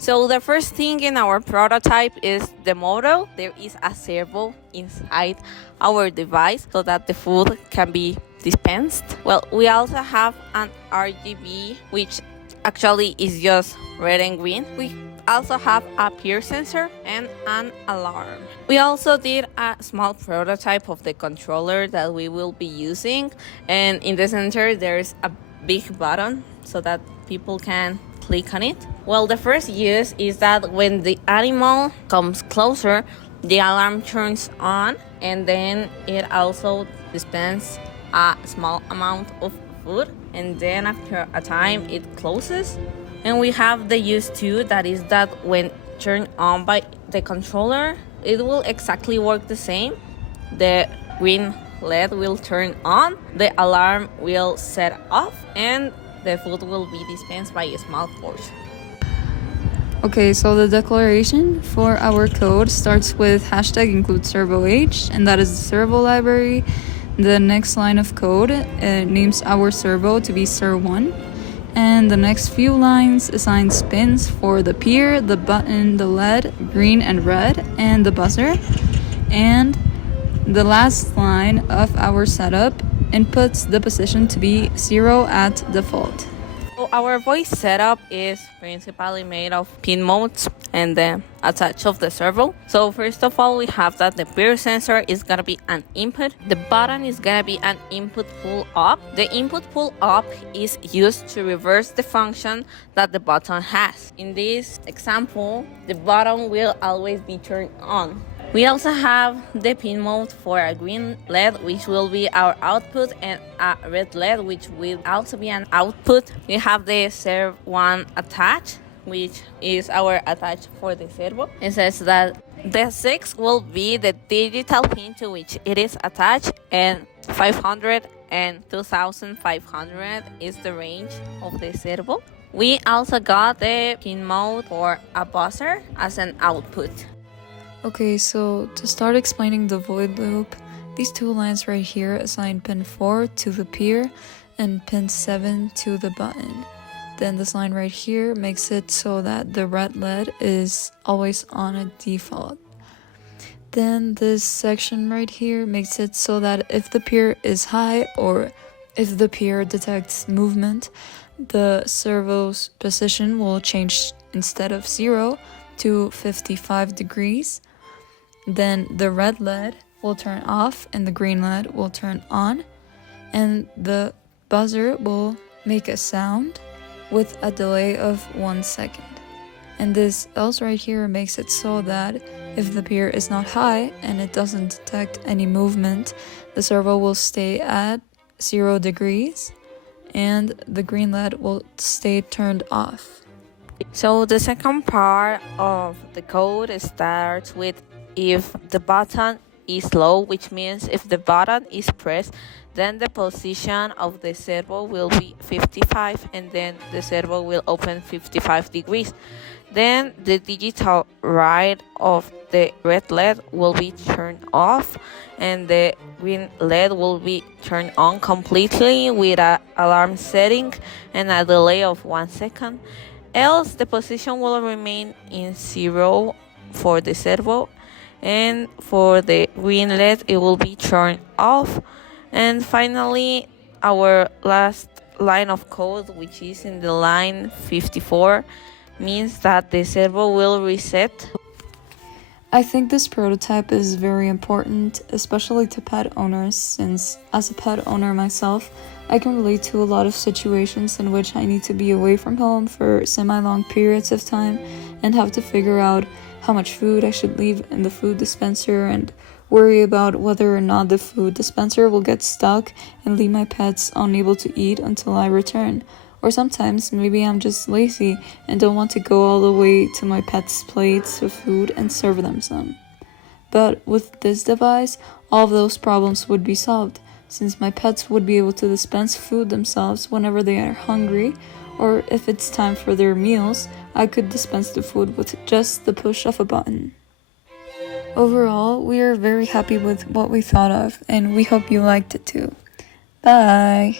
So the first thing in our prototype is the model. There is a servo inside our device so that the food can be dispensed. Well, we also have an RGB, which actually is just red and green. We also have a peer sensor and an alarm. We also did a small prototype of the controller that we will be using, and in the center there's a big button so that people can click on it. Well, the first use is that when the animal comes closer, the alarm turns on, and then it also dispenses a small amount of food, and then after a time it closes. And we have the use too, that is that when turned on by the controller, it will exactly work the same. The green LED will turn on, the alarm will set off, and the food will be dispensed by a small portion. Okay, so the declaration for our code starts with hashtag include servo-h, and that is the servo library. The next line of code names our servo to be ser1, and the next few lines assign spins for the peer, the button, the LED, green and red, and the buzzer. And the last line of our setup inputs the position to be 0 at default. So our voice setup is principally made of pin modes and the attach of the servo. So first of all, we have that the peer sensor is gonna be an input. The button is gonna be an input pull up. The input pull up is used to reverse the function that the button has. In this example, the button will always be turned on. We also have the pin mode for a green LED, which will be our output, and a red LED, which will also be an output. We have the serv1 attach, which is our attach for the servo. It says that the 6 will be the digital pin to which it is attached, and 500 and 2500 is the range of the servo. We also got the pin mode for a buzzer as an output. Okay, so to start explaining the void loop, these two lines right here assign pin 4 to the peer and pin 7 to the button. Then this line right here makes it so that the red LED is always on a default. Then this section right here makes it so that if the peer is high or if the peer detects movement, the servo's position will change instead of 0 to 55 degrees. Then the red LED will turn off and the green LED will turn on, and the buzzer will make a sound with a delay of 1 second. And this else right here makes it so that if the peer is not high and it doesn't detect any movement, the servo will stay at 0 degrees and the green LED will stay turned off. So the second part of the code starts with if the button is low, which means if the button is pressed, then the position of the servo will be 55, and then the servo will open 55 degrees. Then the digital right of the red LED will be turned off, and the green LED will be turned on completely with an alarm setting and a delay of 1 second. Else the position will remain in 0 for the servo, and for the green LED it will be turned off. And finally, our last line of code, which is in the line 54, means that the servo will reset. I think this prototype is very important, especially to pet owners, since as a pet owner myself, I can relate to a lot of situations in which I need to be away from home for semi-long periods of time and have to figure out how much food I should leave in the food dispenser and worry about whether or not the food dispenser will get stuck and leave my pets unable to eat until I return. Or sometimes maybe I'm just lazy and don't want to go all the way to my pets' plates of food and serve them some. But with this device, all of those problems would be solved, since my pets would be able to dispense food themselves whenever they are hungry, or if it's time for their meals, I could dispense the food with just the push of a button. Overall, we are very happy with what we thought of, and we hope you liked it too. Bye!